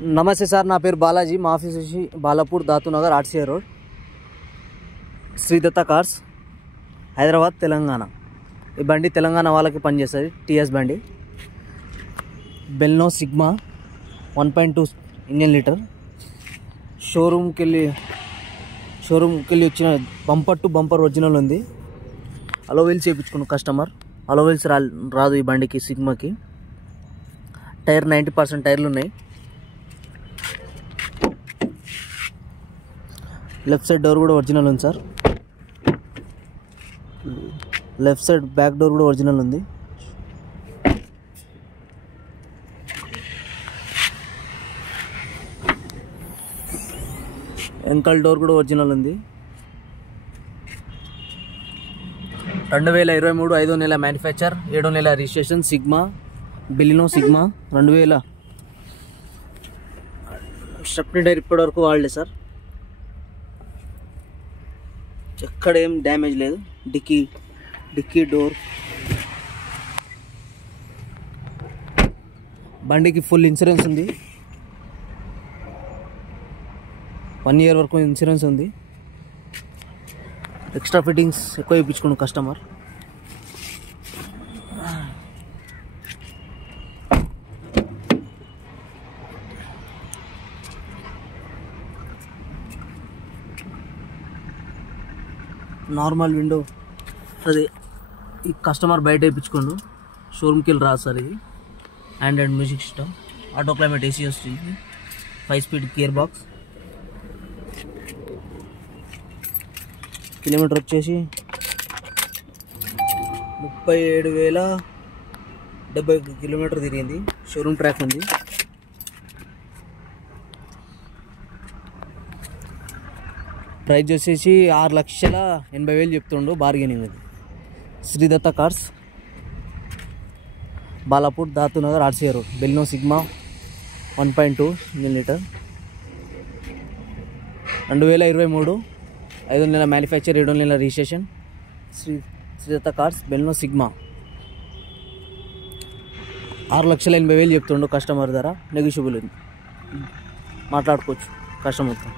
నమస్తే సార్, నా పేరు బాలాజీ. మా ఆఫీస్ వచ్చి Balapur Datunagar RTC road, Sridatta cars, Hyderabad, Telangana. ఈ బండి తెలంగాణ వాళ్ళకి పనిచేస్తుంది. టీఎస్ బండి, బెల్నో సిగ్మా 1.2 ఇంజన్ లీటర్. షోరూమ్కి వెళ్ళి వచ్చిన బంపర్ టు బంపర్ ఒరిజినల్ ఉంది. అలో వీల్స్ చేయించుకున్న కస్టమర్. అలో వీల్స్ రాదు ఈ బండికి, సిగ్మాకి. టైర్ 90% టైర్లు ఉన్నాయి. లెఫ్ట్ సైడ్ డోర్ కూడా ఒరిజినల్ ఉంది sir. Left side back door కూడా ఒరిజినల్ ఉంది. ఎంకల్ డోర్ కూడా ఒరిజినల్ ఉంది. 2023 5వ నెల మ్యానుఫ్యాక్చర్, 7వ నెల registration. Sigma, Baleno Sigma 2000. Stepney tyre ఇప్పటి వరకు వాడలేదు సార్. ఎక్కడ ఏం డ్యామేజ్ లేదు. Dicky door. బండికి ఫుల్ ఇన్సూరెన్స్ ఉంది. 1 year వరకు ఇన్సూరెన్స్ ఉంది. ఎక్స్ట్రా ఫిట్టింగ్స్ ఎక్కువ ఇప్పించుకున్న కస్టమర్. నార్మల్ విండో అది ఈ కస్టమర్ బయట వేయించుకోండు, షోరూమ్కి వెళ్ళి రాదు సార్. ఇది Android music system, auto climate AC వస్తుంది, 5 speed గేర్ బాక్స్. కిలోమీటర్ వచ్చేసి 37,070 కిలోమీటర్ తిరిగింది. షోరూమ్ ట్రాక్ ఉంది. ప్రైజ్ వచ్చేసి 6,80,000 చెప్తుండు, బార్గెనింగ్. అది Sridatta cars, Balapur, Datunagar, RTC road. Baleno Sigma 1.2 engine litre. 2023 5వ నెల మ్యానుఫ్యాక్చర్, 7వ నెల registration. Sridatta cars, Baleno Sigma. 6,80,000 చెప్తుండు కస్టమర్ ధర. నెగిషియబుల్ ఉంది, మాట్లాడుకోవచ్చు కస్టమర్తో.